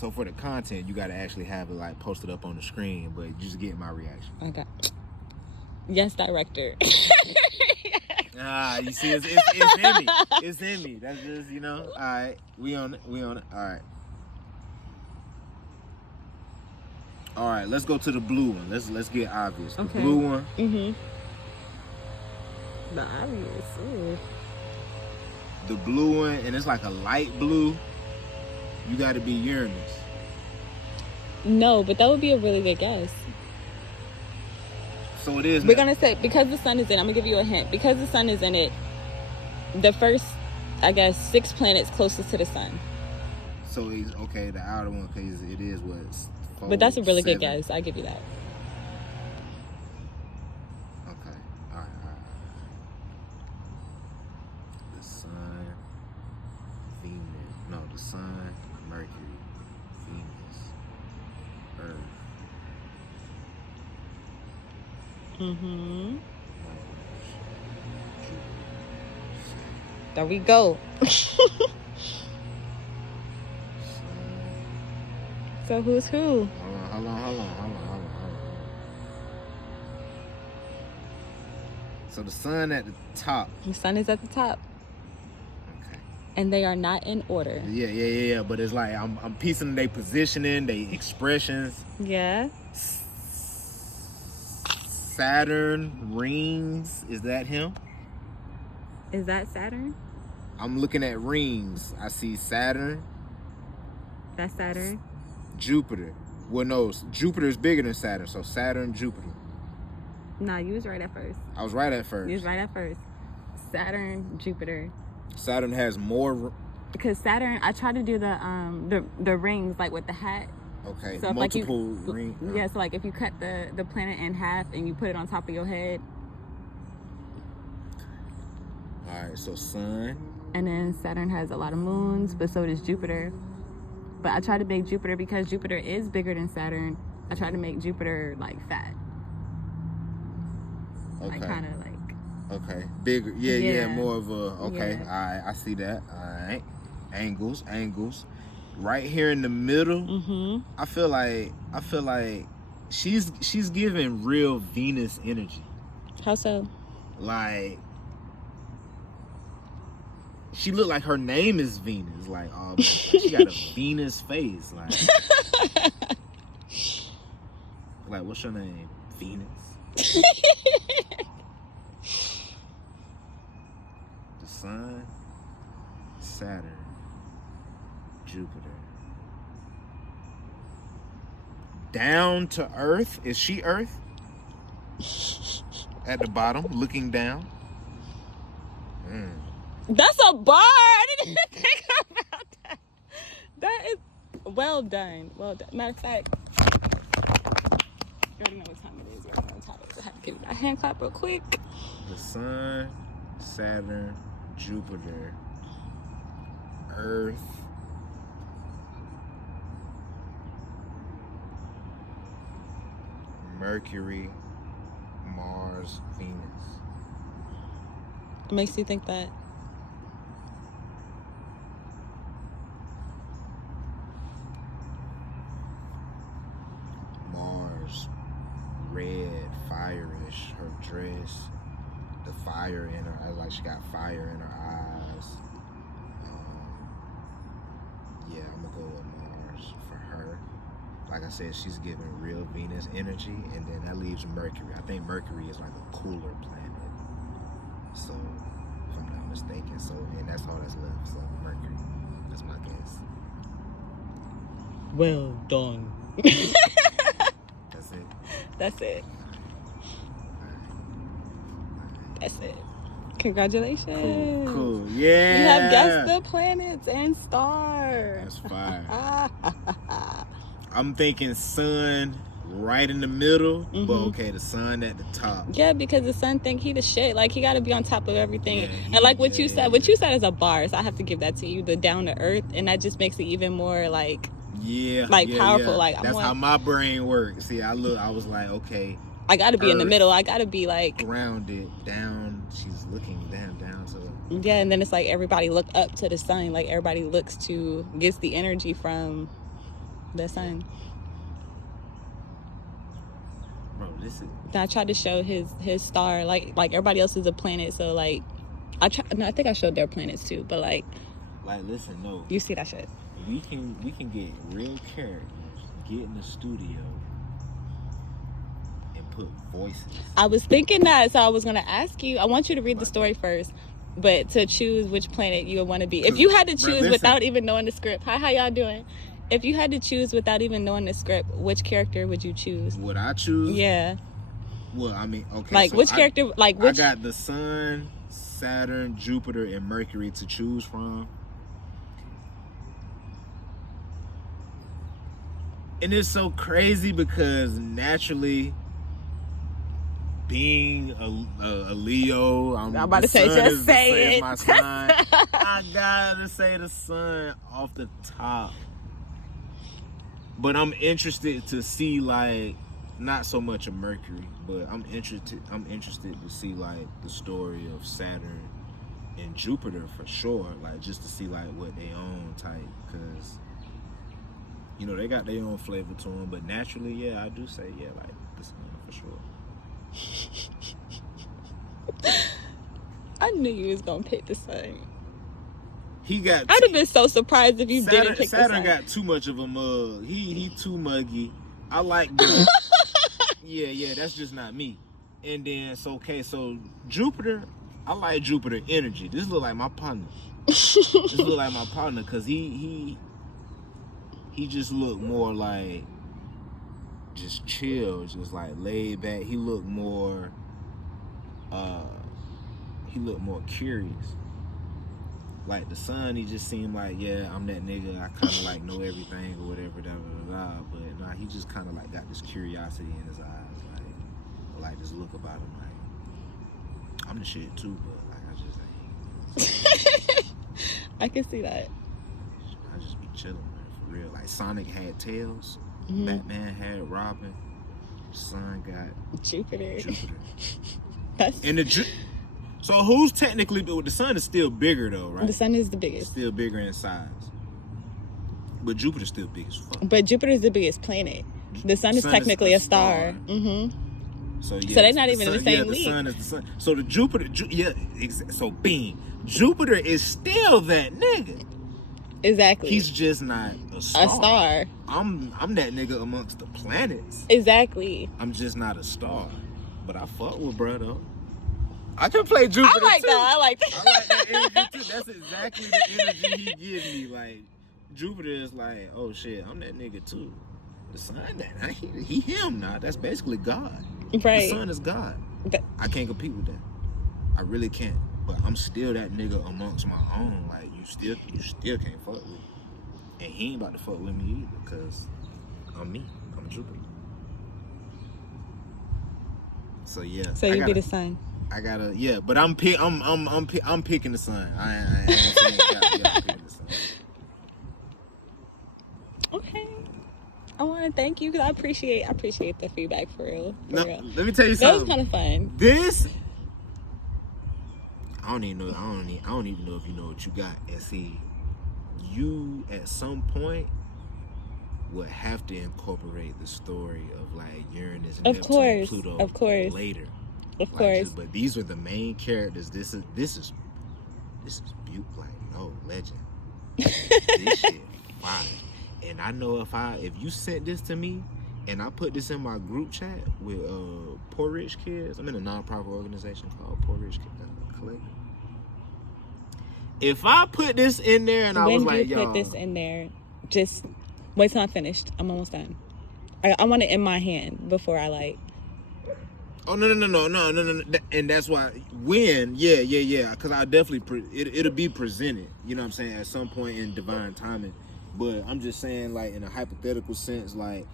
So for the content, you got to actually have it like posted up on the screen, but just get my reaction. Okay. Yes, director. You see, it's in me. It's in me. That's just, you know. All right, we on it. All right. All right, let's go to the blue one. Let's get obvious. The blue one. Mm-hmm. The obvious. Ooh. The blue one, and it's like a light blue. You got to be Uranus. No, but that would be a really good guess. So it is. We're going to say, because the sun is in it, I'm going to give you a hint. Because the sun is in it, the first, I guess, 6 planets closest to the sun. So he's, okay, the outer one, because it is what's. But that's a really good guess. I give you that. Okay. All right. The sun, Venus. No, the sun, Mercury, Venus, Earth. Mm-hmm. There we go. So who's who? Hold on. So the sun at the top. The sun is at the top. Okay. And they are not in order. Yeah. But it's like I'm piecing their positioning, their expressions. Yeah. Saturn rings. Is that him? Is that Saturn? I'm looking at rings. I see Saturn. That's Saturn. Jupiter. Well, no, Jupiter is bigger than Saturn. So Saturn, Jupiter. Nah, you was right at first. I was right at first. You was right at first. Saturn, Jupiter. Saturn has more. Because Saturn, I tried to do the rings like with the hat. Okay. So multiple rings. Yeah. So like if you cut the planet in half and you put it on top of your head. All right. So sun. And then Saturn has a lot of moons, but so does Jupiter. But I tried to make Jupiter, because Jupiter is bigger than Saturn. I tried to make Jupiter like fat. Okay. Like kind of like. Okay. Bigger. Yeah. More of a. Okay. Yeah. All right. I see that. All right. Angles. Right here in the middle. Mm-hmm. I feel like she's giving real Venus energy. How so? Like. She looked like her name is Venus. Like, she got a Venus face. Like, what's your name? Venus. The sun, Saturn, Jupiter. Down to Earth. Is she Earth? At the bottom, looking down. That's a bar. I didn't even think about that. That is well done. Matter of fact, you already know what time it is. I have to give you a hand clap real quick. The sun, Saturn, Jupiter, Earth, Mercury, Mars, Venus. It makes you think that. Mars, red, fire-ish, her dress, the fire in her eyes, like she got fire in her eyes. Yeah, I'm gonna go with Mars for her. Like I said, she's giving real Venus energy, and then that leaves Mercury. I think Mercury is like a cooler planet. So, if I'm not mistaken, and that's all that's left. So Mercury, that's my guess. Well done. That's it. That's it. That's it. Congratulations. Cool. Yeah. You have guessed the planets and stars. That's fire. I'm thinking sun right in the middle, but okay, the sun at the top. Yeah, because the sun think he the shit. Like, he got to be on top of everything. And like what you said is a bar, so I have to give that to you, the down to earth, and that just makes it even more like powerful. Like, that's how my brain works. See, I was like, okay, I got to be in the middle. I got to be like grounded down. She's looking down to yeah, and then it's like everybody look up to the sun. Like, everybody gets the energy from the sun. Bro, this is. I tried to show his star, like everybody else is a planet, so like I think I showed their planets too, but like listen, no. You see that shit. We can get real characters, get in the studio, and put voices. I was thinking that, so I was gonna ask you. I want you to read the story first, but to choose which planet you would want to be. If you had to choose without even knowing the script, how y'all doing? If you had to choose without even knowing the script, which character would you choose? Would I choose? Yeah. Well, I mean, okay. Like, so which character? Like, which? I got the Sun, Saturn, Jupiter, and Mercury to choose from. And it's so crazy because naturally, being a Leo, I'm about to say, just say it. My sign. I gotta say the Sun off the top. But I'm interested to see, like, not so much of Mercury, but I'm interested to see, like, the story of Saturn and Jupiter for sure, like, just to see, like, what they own type, because, you know, they got their own flavor to them. But naturally, yeah, I do say, yeah, like, the Sun for sure. I knew you was gonna pick the Sun. I'd have been so surprised if you didn't pick Saturn. the Sun. Got too much of a mug. He too muggy. I like that. yeah, that's just not me. And then so Jupiter, I like Jupiter energy. This look like my partner. Because he just look more like just chill, just like laid back. He look more curious. Like the Sun, he just seemed like, yeah, I'm that nigga. I kind of like know everything or whatever, But nah, he just kind of like got this curiosity in his eyes, like this look about him, like I'm the shit too, but like I just ain't. I can see that. I just be chilling, man, for real. Like Sonic had Tails, Batman had Robin, Sun got Jupiter. So who's technically, but the Sun is still bigger though, right? The Sun is the biggest. It's still bigger in size. But Jupiter's still big as fuck. But Jupiter's the biggest planet. The Sun is technically a star. So yeah, so they're not even in the same league. The Sun is the Sun. So the Jupiter, so Jupiter is still that nigga. Exactly. He's just not a star. I'm that nigga amongst the planets. Exactly. I'm just not a star. But I fuck with bro though. I can play Jupiter I like too. that. I like that energy too. That's exactly the energy he gives me. Like Jupiter is like, oh shit, I'm that nigga too. The Sun, he him now. That's basically God. Right. The Sun is God. I can't compete with that. I really can't. But I'm still that nigga amongst my own. Like you still can't fuck with me. And he ain't about to fuck with me either, because I'm me. I'm Jupiter. So yeah. So you be the Sun. I gotta, yeah, but I'm picking the Sun. I ain't saying I'm picking the Sun. Okay. I want to thank you because I appreciate the feedback for real. Let me tell you something. That was kind of fun. I don't even know if you know what you got. And see, you at some point would have to incorporate the story of like Uranus, Neptune, Pluto later. Of course. But these were the main characters. This is beautiful. Like, no legend. This shit fire. And I know if you sent this to me and I put this in my group chat with Poor Rich Kids, I'm in a nonprofit organization called Poor Rich Collective. If I put this in there and I was like, yo, put this in there, just wait till I'm finished. I'm almost done. I want it in my hand before I like. Oh no! And that's why because I definitely it'll be presented. You know what I'm saying, at some point in divine timing. But I'm just saying, like, in a hypothetical sense, like